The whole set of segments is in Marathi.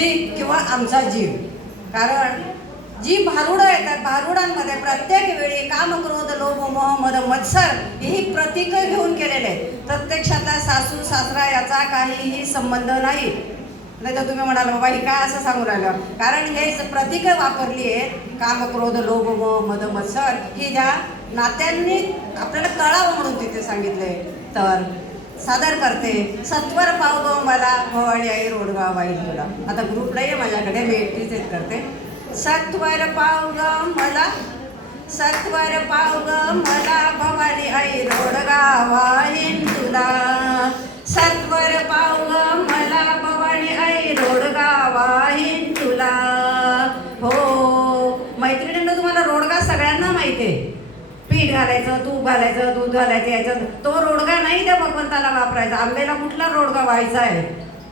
बुद्धी किंवा आमचा जीव. कारण जी भारुडं येतात, भारुडांमध्ये प्रत्येक वेळी काम, क्रोध, लोभ, मोह, मद, मत्सर ही प्रतीकं घेऊन केलेले आहेत. प्रत्यक्षातला सासू सासरा याचा काहीही संबंध नाही. नाही तर तुम्ही म्हणाल बाबा ही काय असं सांगू राहिलं, कारण हे प्रतीकं वापरली आहेत. काम, क्रोध, लोभ, मोह, मद, मत्सर ही ज्या नात्यांनी आपल्याला कळावं म्हणून तिथे सांगितले. तर सादर करते सत्वर पाव ग मला भवानी आई रोडगाव बाई तुला. आता ग्रुप नाही आहे माझ्याकडे, मी एकटीच करते. सत्वर पाव ग मला, सत्वर पाव ग मला भवानी आई रोडगाव वाहीन तुला. सत्वर पाव ग मला भवानी आई रोडगाव वाहीन तुला. हो मैत्रिणींना, तुम्हाला रोडगा सगळ्यांना माहिती आहे. पीठ घालायचं, तूप घालायचं, दूध घालायचं, याच्यात तो रोडगा नाही त्या भगवंताला वापरायचा. आंब्याला कुठला रोडगा व्हायचा आहे,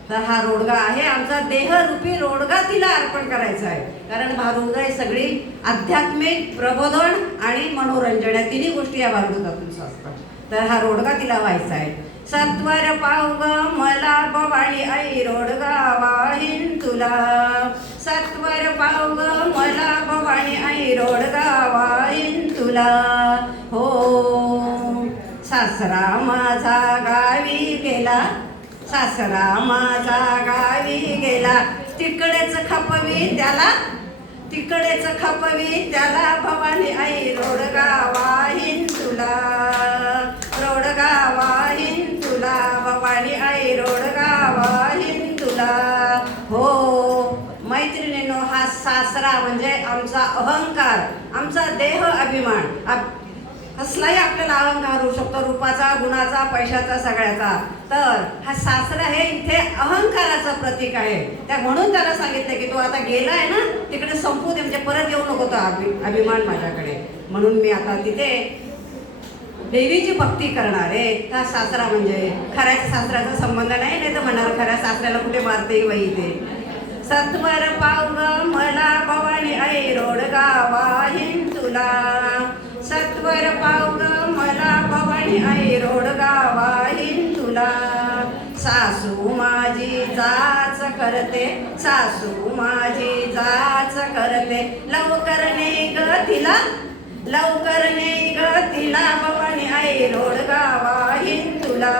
तर हा रोडगा आहे आमचा देहरूपी रोडगा तिला अर्पण करायचा आहे. कारण भारुडगा ही सगळी आध्यात्मिक प्रबोधन आणि मनोरंजन या तिन्ही गोष्टी या भारुडातून असतात. तर हा रोडगा तिला व्हायचा आहे. सत्वर पाव ग मला भवानी आई रोडगा वाहीन तुला. सत्वर पाव ग मला भवानी आई रोडगा वाहीन तुला. हो सासरा माझा गावी गेला, सासरा माझा गावी गेला. तिकडेच खपवी त्याला, तिकडेच खपवी त्याला भवानी आई रोडगा वाहीन तुला. रोडगा वाहीन तुला भवानी आई रोडगा वाहीन तुला. हो मैत्रिणींनो, हा सासरा म्हणजे आमचा अहंकार, आमचा देह अभिमान. कसलाही आपल्याला अहंकार होऊ शकतो, रूपाचा, गुणाचा, पैशाचा, सगळ्याचा. तर हा सासरा हे इथे अहंकाराचं प्रतीक आहे. त्या म्हणून त्याला सांगितलं की तू आता गेलाय ना, तिकडे संपू दे, म्हणजे परत येऊ नको तो अभिमान माझ्याकडे. म्हणून मी आता तिथे देवीची भक्ती करणार आहे. हा सासरा म्हणजे खऱ्या सासऱ्याचा संबंध नाही, नाही तर म्हणणार खऱ्या सासऱ्याला कुठे मारते बाई ते. सत्वर पाव ग मला भवानी आई रोडगा वाहीन तुला. सत्वर पाव ग मला भवानी आई रोडगा वाहीन तुला. सासू माझी जाच करते, सासू माझी जाच करते. लवकर ने ग तिला, लवकर ने ग तिला भवानी आई रोडगा वाहीन तुला.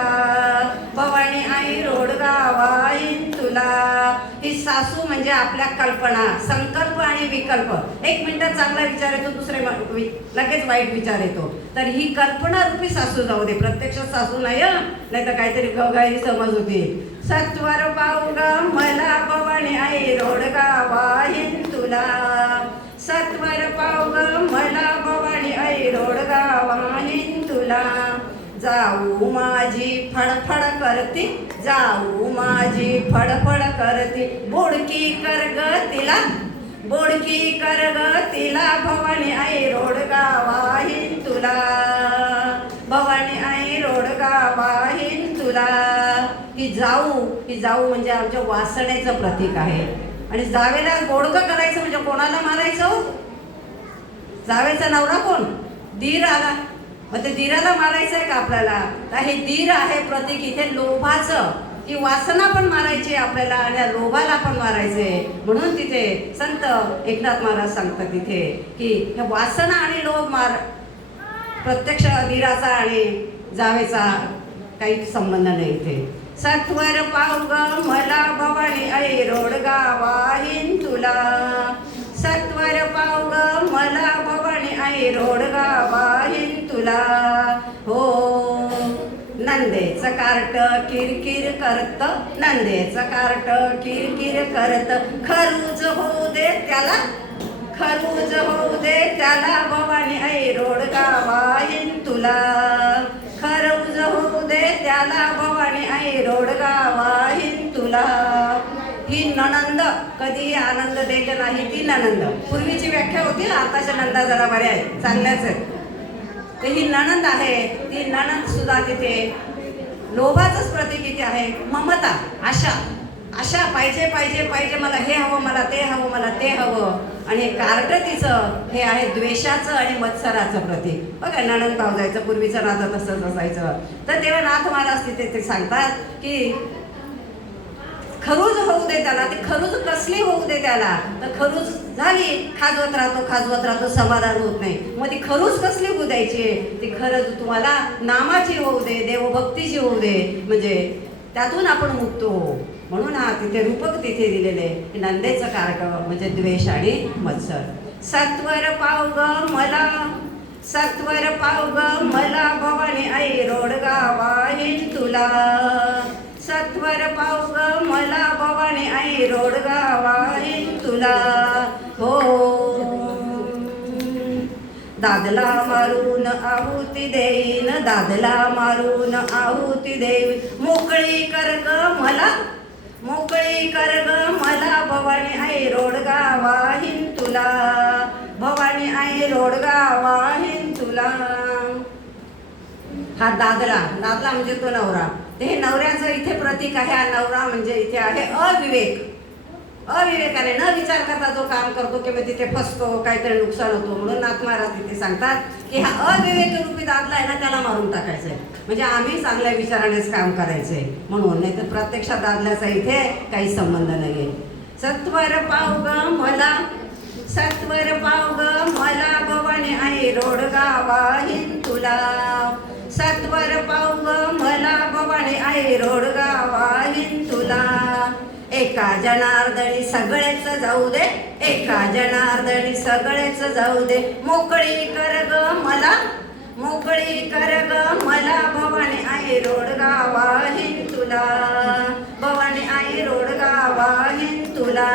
भवानी आई रोडगा वाहीन तुला. ही सासू म्हणजे आपल्या कल्पना, संकल्प आणि विकल्प. एक मिनिटात चांगला विचार येतो, दुसरे लगेच वाईट विचार येतो. तर ही कल्पना रूपी सासू जाऊ दे, प्रत्यक्ष सासू नाही, नाही तर काहीतरी गैरी समज होती. सत्वर पाव ग मला भवानी आई रोडगा वाहीन तुला. सत्वर पाव ग मला भवानी आई रोडगा वाहीन तुला. जाऊ माझी फडफड करती, जाऊ माझी फडफड करती. बोडकी कर ग तिला, बोडकी कर ग तिला भवानी आई रोडगा वाहीन तुला. भवानी आई रोडगा वाहीन तुला. ही जाऊ म्हणजे आमच्या वासनेचं प्रतीक आहे. आणि जावेला गोडकं करायचं म्हणजे कोणाला मारायचं? जावेचा नवरा कोण? दीर आला, मग ते दीराला मारायचं आहे का आपल्याला? तर हे दीर आहे प्रतीक इथे लोभाचं. ही वासना पण मारायची आपल्याला आणि लोभाला पण मारायचे. म्हणून तिथे संत एकनाथ महाराज सांगतात तिथे की हे वासना आणि लोभ मार, प्रत्यक्ष दीराचा आणि जावेचा काही संबंध नाही इथे. सत्वर पाव ग मला भवानी आई रोडगा वाहीन तुला. सत्वर पाव ग मला भवानी आई रोडगा वाहीन तुला. हो नंदेचं कार्ट किरकिर करत, नंदेचं कार्ट किरकिर करत. खरूज होऊ दे त्याला, खरूज होऊ दे त्याला भवानी आई रोडगा वाहीन तुला. खरूज होऊ दे त्याला भवानी आई रोडगा वाहीन तुला. ही नणंद कधी आनंद द्यायचा नाही, ती नणंद. पूर्वीची व्याख्या होती ना, आताच्या नंदा जरा बऱ्या आहेत, चांगल्याच आहेत. तर ही नणंद आहे, ती नणंद सुद्धा तिथे लोभाचंच प्रतीक इथे आहे. ममता, आशा, आशा पाहिजे पाहिजे पाहिजे, मला हे हवं, मला ते हवं, मला ते हवं. आणि हे कार्ट तिचं हे आहे द्वेषाचं आणि मत्सराचं प्रतीक. बघा नणंद भावजायचं पूर्वीचं नातं तसंच असायचं. तर तेव्हा नाथ महाराज तिथे ते सांगतात की खरूज होऊ दे त्याला, ती खरूज कसली होऊ दे त्याला. तर खरूज झाली, खाजवत राहतो, समाधान होत नाही. मग ती खरूज कसली होऊ द्यायची, ती खरंच तुम्हाला नामाची होऊ दे, देवभक्तीची होऊ दे, म्हणजे त्यातून आपण मुक्त हो. म्हणून हा तिथे रूपक तिथे दिलेले नंदेचं कारक म्हणजे द्वेष आणि मत्सर. सत्वर पाव ग मला, सत्वर पाव ग मला, भवानी आई रोडगा वाहीन तुला. सत्वर पाव ग मला, भवानी आई रोडगा वाहीन तुला. हो दादला मारून आहुती देईन, दादला मारून आहुती देईन. मोकळी कर ग मला, मोकळी कर ग मला, भवानी आई रोडगा वाहीन तुला. भवानी आई रोडगा वाहीन तुला. हा दादला, दादला म्हणजे तो नवरा. हे नवऱ्याचं इथे प्रतीक आहे. हा नवरा म्हणजे इथे आहे अविवेक. अविवेकाने न विचार करता जो काम करतो किंवा तिथे फसतो, काहीतरी नुकसान होतो. म्हणून नाथ महाराज तिथे सांगतात की हा अविवेक रूपी दादला आहे ना, त्याला मारून टाकायचंय. म्हणजे आम्ही चांगल्या विचारानेच काम करायचंय म्हणून, नाही तर प्रत्यक्षात दादल्याचा इथे काही संबंध नाही. सत्वर पाव ग मला, सत्वर पाव ग मला, भवानी आई रोडगा वाहीन तुला. सत्वर पाव ग मला, भवानी आई रोडगा वाहीन तुला. एका जनार्दनी सगळेच जाऊ दे, एका जनार्दनी सगळेच जाऊ दे. मोकळी कर ग मला, मोकळी कर ग मला, भवानी आई रोडगा वाहीन तुला. भवानी आई रोडगा वाहीन तुला.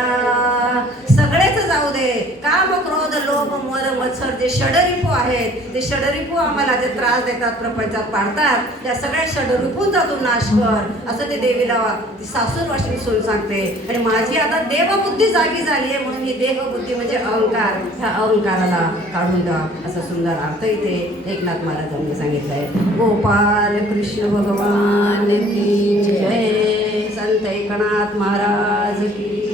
सगळेच जाऊ दे. काम, क्रोध, लोभ, मद, मत्सर जे षडरिपू आहेत, ते षडरिपू आम्हाला जे त्रास देतात, प्रपंचात पाडतात, त्या सगळ्या षडरिपूंचा तू नाश कर, असं ते देवीला ती सासूर वाशिन सून सांगते. आणि माझी आता देवबुद्धी जागी झाली आहे, म्हणून ही देहबुद्धी म्हणजे अहंकार, ह्या अहंकाराला काढून द्या, असा सुंदर अर्थ इथे एकनाथ महाराजांनी सांगितलंय. गोपाल कृष्ण भगवान की जय. संत एकनाथ महाराज की